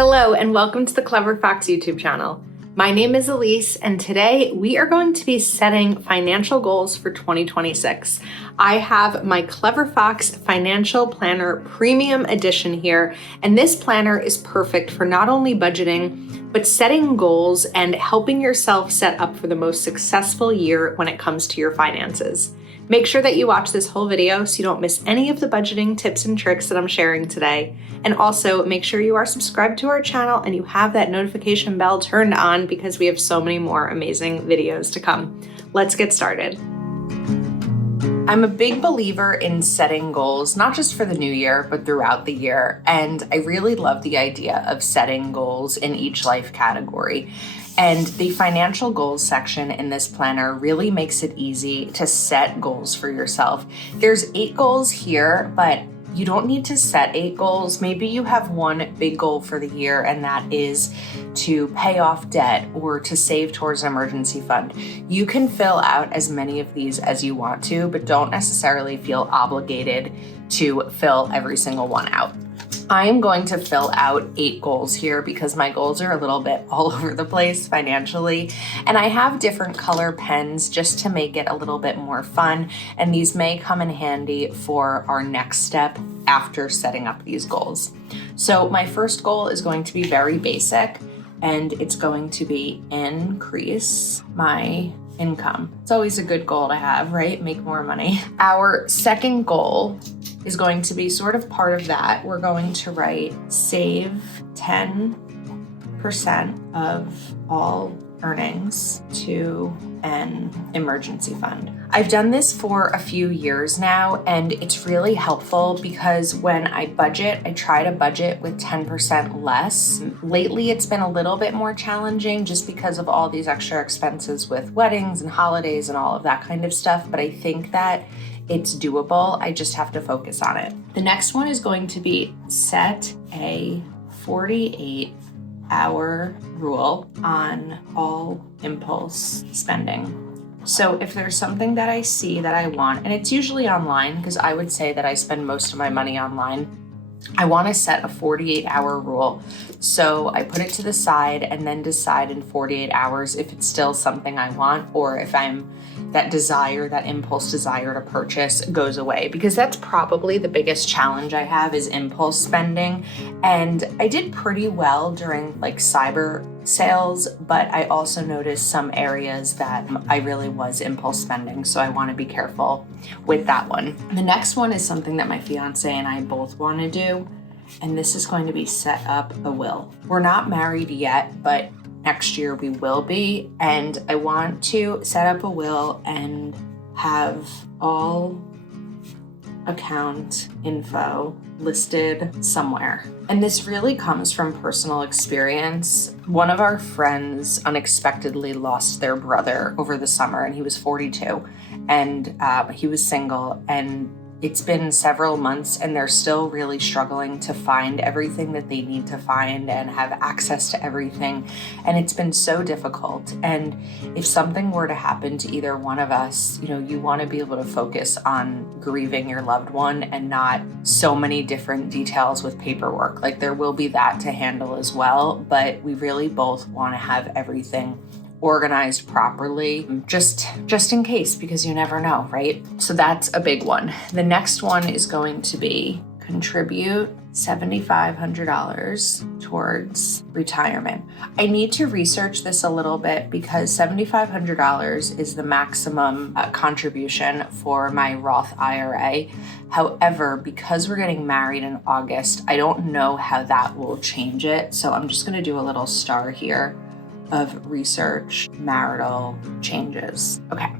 Hello and welcome to the Clever Fox YouTube channel. My name is Ilysse and today we are going to be setting financial goals for 2026. I have my Clever Fox Financial Planner Premium Edition here, and this planner is perfect for not only budgeting, but setting goals and helping yourself set up for the most successful year when it comes to your finances. Make sure that you watch this whole video so you don't miss any of the budgeting tips and tricks that I'm sharing today. And also make sure you are subscribed to our channel and you have that notification bell turned on because we have so many more amazing videos to come. Let's get started. I'm a big believer in setting goals, not just for the new year, but throughout the year. And I really love the idea of setting goals in each life category. And the financial goals section in this planner really makes it easy to set goals for yourself. There's 8 goals here, but you don't need to set 8 goals. Maybe you have one big goal for the year, and that is to pay off debt or to save towards an emergency fund. You can fill out as many of these as you want to, but don't necessarily feel obligated to fill every single one out. I'm going to fill out 8 goals here because my goals are a little bit all over the place financially, and I have different color pens just to make it a little bit more fun, and these may come in handy for our next step after setting up these goals. So my first goal is going to be very basic, and it's going to be increase my income. It's always a good goal to have, right? Make more money. Our second goal is going to be sort of part of that. We're going to write save 10% of all earnings to an emergency fund. I've done this for a few years now, and it's really helpful because when I budget, I try to budget with 10% less. Lately, it's been a little bit more challenging just because of all these extra expenses with weddings and holidays and all of that kind of stuff, but I think that it's doable. I just have to focus on it. The next one is going to be set a 48-hour rule on all impulse spending. So if there's something that I see that I want, and it's usually online because I would say that I spend most of my money online, I want to set a 48-hour rule. So I put it to the side and then decide in 48 hours if it's still something I want or if that impulse desire to purchase goes away, because that's probably the biggest challenge I have is impulse spending. And I did pretty well during like cyber sales, but I also noticed some areas that I really was impulse spending. So I want to be careful with that one. The next one is something that my fiance and I both want to do. And this is going to be set up a will. We're not married yet, but next year we will be, and I want to set up a will and have all account info listed somewhere. And this really comes from personal experience. One of our friends unexpectedly lost their brother over the summer, and he was 42, and he was single, and it's been several months and they're still really struggling to find everything that they need to find and have access to everything. And it's been so difficult. And if something were to happen to either one of us, you want to be able to focus on grieving your loved one and not so many different details with paperwork. Like there will be that to handle as well, but we really both want to have everything organized properly, just in case, because you never know, right? So that's a big one. The next one is going to be contribute $7,500 towards retirement. I need to research this a little bit because $7,500 is the maximum contribution for my Roth IRA. However, because we're getting married in August, I don't know how that will change it. So I'm just going to do a little star here of research marital changes. Okay.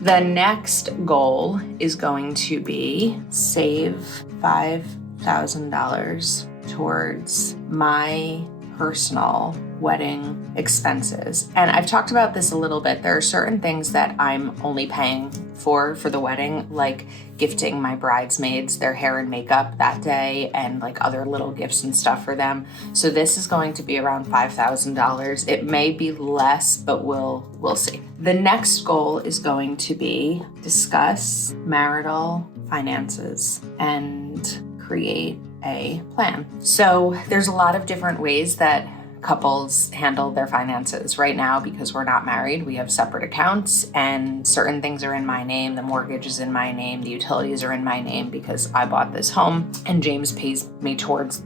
The next goal is going to be save $5,000 towards my personal wedding expenses. And I've talked about this a little bit. There are certain things that I'm only paying for the wedding, like gifting my bridesmaids their hair and makeup that day and like other little gifts and stuff for them. So this is going to be around $5,000. It may be less, but we'll see. The next goal is going to be discuss marital finances and create a plan. So there's a lot of different ways that couples handle their finances. Right now, because we're not married, we have separate accounts and certain things are in my name. The mortgage is in my name, the utilities are in my name because I bought this home and James pays me towards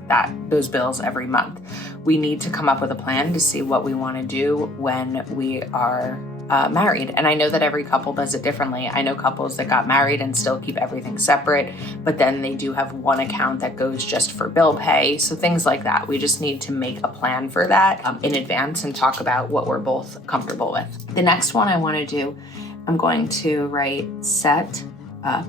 those bills every month. We need to come up with a plan to see what we want to do when we are married. And I know that every couple does it differently. I know couples that got married and still keep everything separate, but then they do have one account that goes just for bill pay. So things like that. We just need to make a plan for that in advance and talk about what we're both comfortable with. The next one I want to do, I'm going to write set up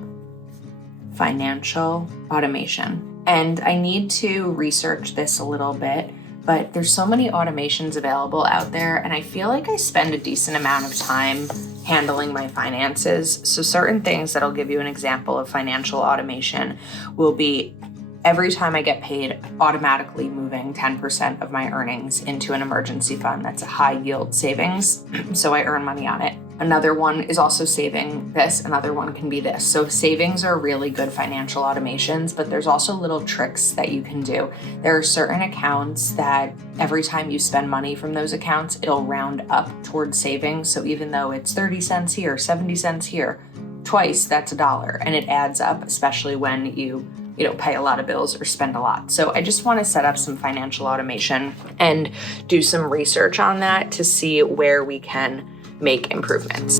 financial automation. And I need to research this a little bit, but there's so many automations available out there, and I feel like I spend a decent amount of time handling my finances. So certain things that'll give you an example of financial automation will be every time I get paid, automatically moving 10% of my earnings into an emergency fund. That's a high yield savings, so I earn money on it. Another one is also saving this. Another one can be this. So savings are really good financial automations, but there's also little tricks that you can do. There are certain accounts that every time you spend money from those accounts, it'll round up towards savings. So even though it's 30 cents here, 70 cents here, twice that's $1, and it adds up, especially when you pay a lot of bills or spend a lot. So I just want to set up some financial automation and do some research on that to see where we can make improvements.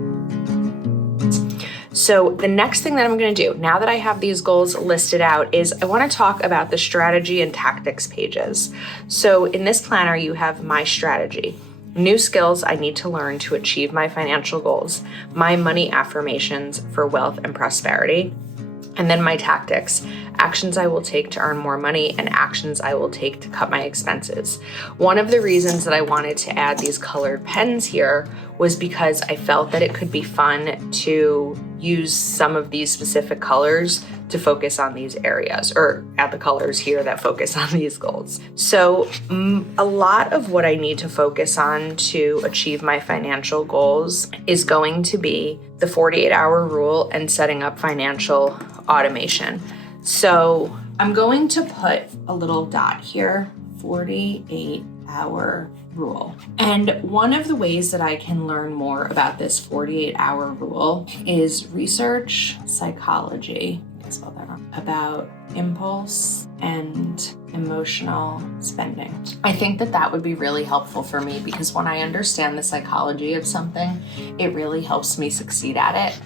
So the next thing that I'm going to do, now that I have these goals listed out, is I want to talk about the strategy and tactics pages. So in this planner, you have my strategy, new skills I need to learn to achieve my financial goals, my money affirmations for wealth and prosperity, and then my tactics, actions I will take to earn more money and actions I will take to cut my expenses. One of the reasons that I wanted to add these colored pens here was because I felt that it could be fun to use some of these specific colors to focus on these areas, or add the colors here that focus on these goals. So a lot of what I need to focus on to achieve my financial goals is going to be the 48-hour rule and setting up financial automation. So I'm going to put a little dot here, 48-hour rule. And one of the ways that I can learn more about this 48-hour rule is research psychology. I spell that wrong. About impulse and emotional spending. I think that would be really helpful for me because when I understand the psychology of something, it really helps me succeed at it.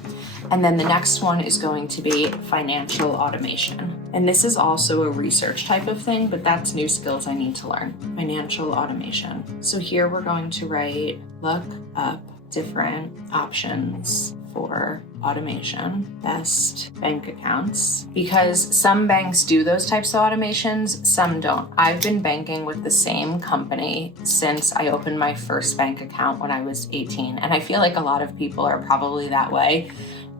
And then the next one is going to be financial automation. And this is also a research type of thing, but that's new skills I need to learn. Financial automation. So here we're going to write, look up different options for automation, best bank accounts, because some banks do those types of automations, some don't. I've been banking with the same company since I opened my first bank account when I was 18. And I feel like a lot of people are probably that way.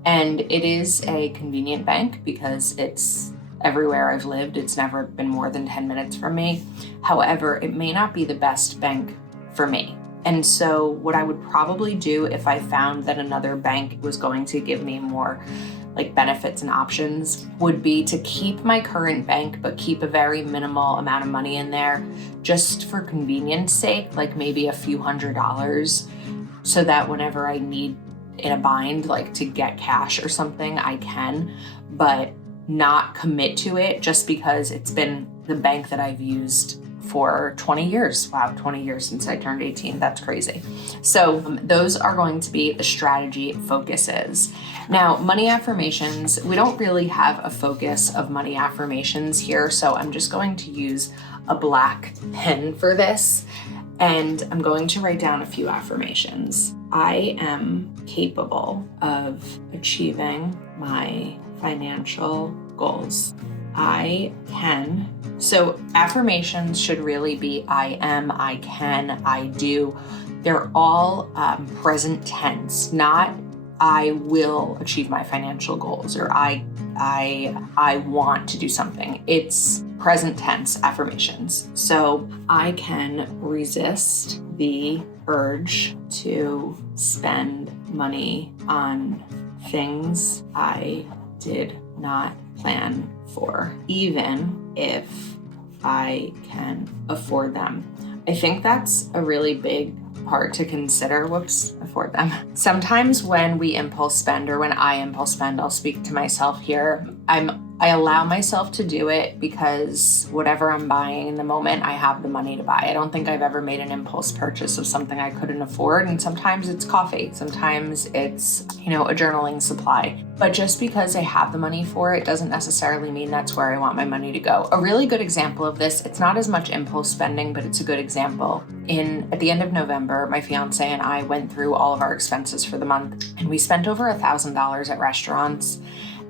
And it is a convenient bank because it's everywhere I've lived. It's never been more than 10 minutes from me. However, it may not be the best bank for me. And so what I would probably do if I found that another bank was going to give me more benefits and options would be to keep my current bank, but keep a very minimal amount of money in there just for convenience sake, like maybe a few $100s, so that whenever I need in a bind, to get cash or something, I can, but not commit to it just because it's been the bank that I've used for 20 years. Wow, 20 years since I turned 18. That's crazy. So those are going to be the strategy focuses. Now, money affirmations, we don't really have a focus of money affirmations here, so I'm just going to use a black pen for this, and I'm going to write down a few affirmations. I am capable of achieving my financial goals. I can. So affirmations should really be I am, I can, I do. They're all present tense, not I will achieve my financial goals or I want to do something. It's present tense affirmations. So I can resist the urge to spend money on things I did not plan for, even if I can afford them. I think that's a really big part to consider. Afford them. Sometimes when we impulse spend, or when I impulse spend, I'll speak to myself here. I allow myself to do it because whatever I'm buying in the moment, I have the money to buy. I don't think I've ever made an impulse purchase of something I couldn't afford. And sometimes it's coffee. Sometimes it's, a journaling supply. But just because I have the money for it doesn't necessarily mean that's where I want my money to go. A really good example of this, it's not as much impulse spending, but it's a good example. At the end of November, my fiance and I went through all of our expenses for the month, and we spent over $1,000 at restaurants.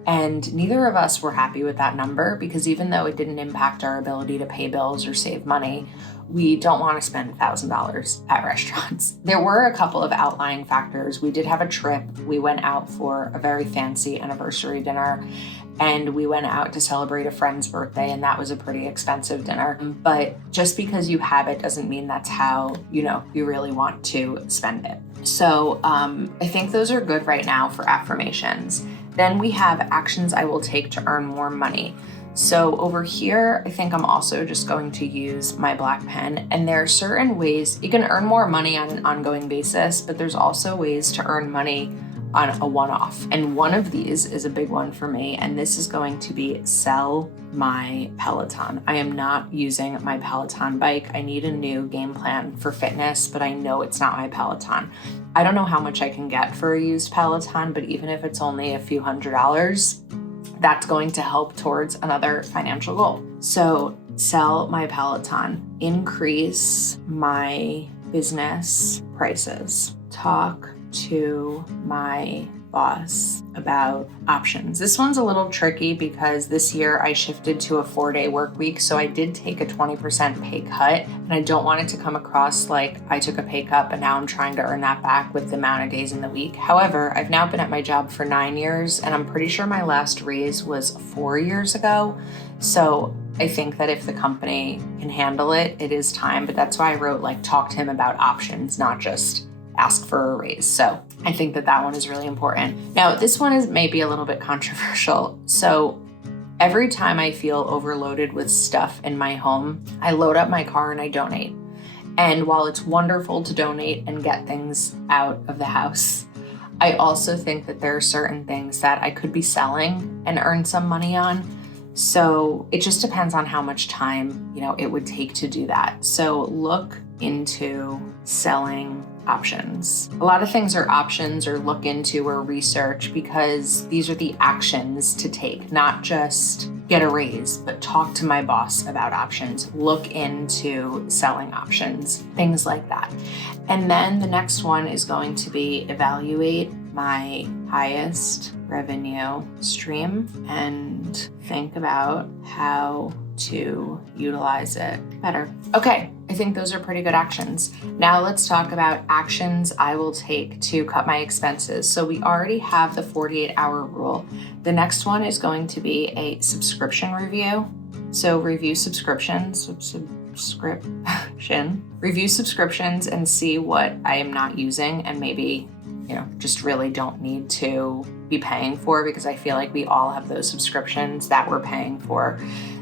And neither of us were happy with that number, because even though it didn't impact our ability to pay bills or save money, we don't want to spend $1,000 at restaurants. There were a couple of outlying factors. We did have a trip. We went out for a very fancy anniversary dinner, and we went out to celebrate a friend's birthday, and that was a pretty expensive dinner. But just because you have it doesn't mean that's how, you really want to spend it. So I think those are good right now for affirmations. Then we have actions I will take to earn more money. So over here, I think I'm also just going to use my black pen. And there are certain ways you can earn more money on an ongoing basis, but there's also ways to earn money on a one-off. And one of these is a big one for me, and this is going to be sell my Peloton. I am not using my Peloton bike. I need a new game plan for fitness, but I know it's not my Peloton. I don't know how much I can get for a used Peloton, but even if it's only a few $100s, that's going to help towards another financial goal. So sell my Peloton, increase my business prices, talk to my boss about options. This one's a little tricky because this year I shifted to a 4-day work week. So I did take a 20% pay cut, and I don't want it to come across like I took a pay cut, but now I'm trying to earn that back with the amount of days in the week. However, I've now been at my job for 9 years, and I'm pretty sure my last raise was 4 years ago. So I think that if the company can handle it, it is time. But that's why I wrote talk to him about options, not just ask for a raise. So I think that one is really important. Now, this one is maybe a little bit controversial. So every time I feel overloaded with stuff in my home, I load up my car and I donate. And while it's wonderful to donate and get things out of the house, I also think that there are certain things that I could be selling and earn some money on. So it just depends on how much time, it would take to do that. So look into selling options. A lot of things are options, or look into, or research, because these are the actions to take, not just get a raise, but talk to my boss about options, look into selling options, things like that. And then the next one is going to be evaluate my highest revenue stream and think about how to utilize it better. Okay, I think those are pretty good actions. Now let's talk about actions I will take to cut my expenses. So we already have the 48-hour rule. The next one is going to be a subscription review. So review subscriptions, review subscriptions and see what I am not using and maybe, just really don't need to be paying for, because I feel like we all have those subscriptions that we're paying for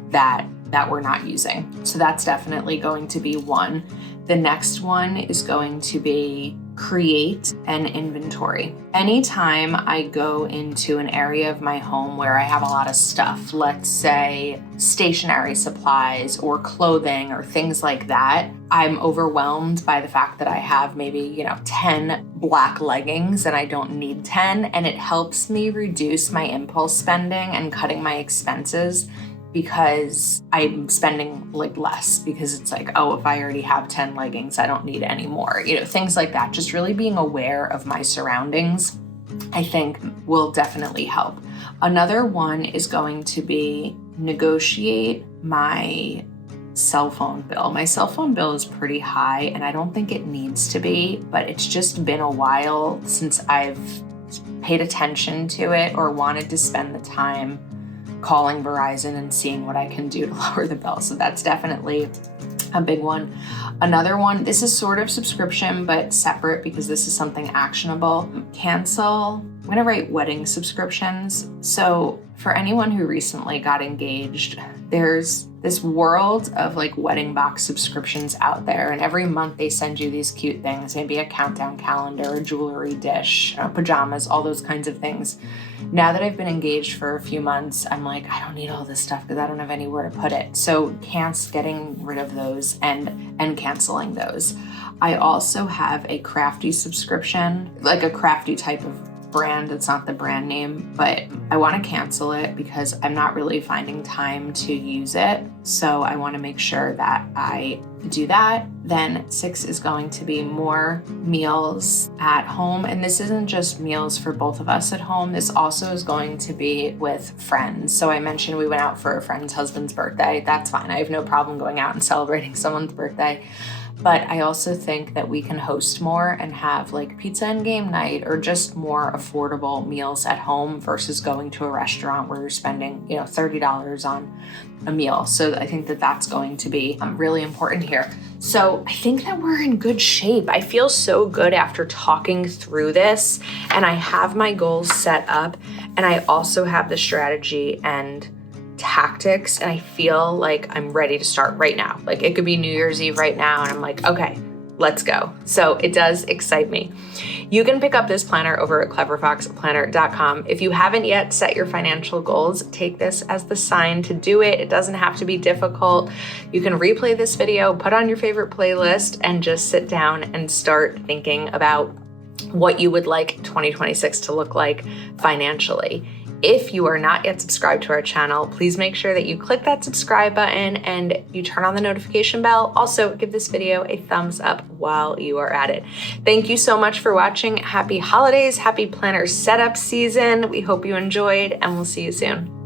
that we're not using. So that's definitely going to be one. The next one is going to be create an inventory. Anytime I go into an area of my home where I have a lot of stuff, let's say stationery supplies or clothing or things like that, I'm overwhelmed by the fact that I have maybe, 10 black leggings and I don't need 10. And it helps me reduce my impulse spending and cutting my expenses, because I'm spending less, because it's if I already have 10 leggings, I don't need any more, things like that. Just really being aware of my surroundings, I think, will definitely help. Another one is going to be negotiate my cell phone bill. My cell phone bill is pretty high, and I don't think it needs to be, but it's just been a while since I've paid attention to it or wanted to spend the time calling Verizon and seeing what I can do to lower the bill. So that's definitely a big one. Another one, this is sort of subscription, but separate, because this is something actionable. Cancel gonna write wedding subscriptions. So for anyone who recently got engaged, there's this world of like wedding box subscriptions out there, and every month they send you these cute things, maybe a countdown calendar, a jewelry dish, pajamas, all those kinds of things. Now that I've been engaged for a few months, I'm like, I don't need all this stuff because I don't have anywhere to put it. So getting rid of those and canceling those. I also have a Crafty subscription, like a Crafty type of brand. It's not the brand name, but I want to cancel it because I'm not really finding time to use it. So I want to make sure that I do that. Then 6 is going to be more meals at home. And this isn't just meals for both of us at home. This also is going to be with friends. So I mentioned we went out for a friend's husband's birthday. That's fine. I have no problem going out and celebrating someone's birthday. But I also think that we can host more and have like pizza and game night, or just more affordable meals at home versus going to a restaurant where you're spending, $30 on a meal. So I think that that's going to be really important here. So I think that we're in good shape. I feel so good after talking through this, and I have my goals set up, and I also have the strategy and tactics, and I feel like I'm ready to start right now. Like it could be New Year's Eve right now, and I'm like, okay, let's go. So it does excite me. You can pick up this planner over at cleverfoxplanner.com. If you haven't yet set your financial goals, take this as the sign to do it. It doesn't have to be difficult. You can replay this video, put on your favorite playlist, and just sit down and start thinking about what you would like 2026 to look like financially. If you are not yet subscribed to our channel, please make sure that you click that subscribe button and you turn on the notification bell. Also, give this video a thumbs up while you are at it. Thank you so much for watching. Happy holidays, happy planner setup season. We hope you enjoyed, and we'll see you soon.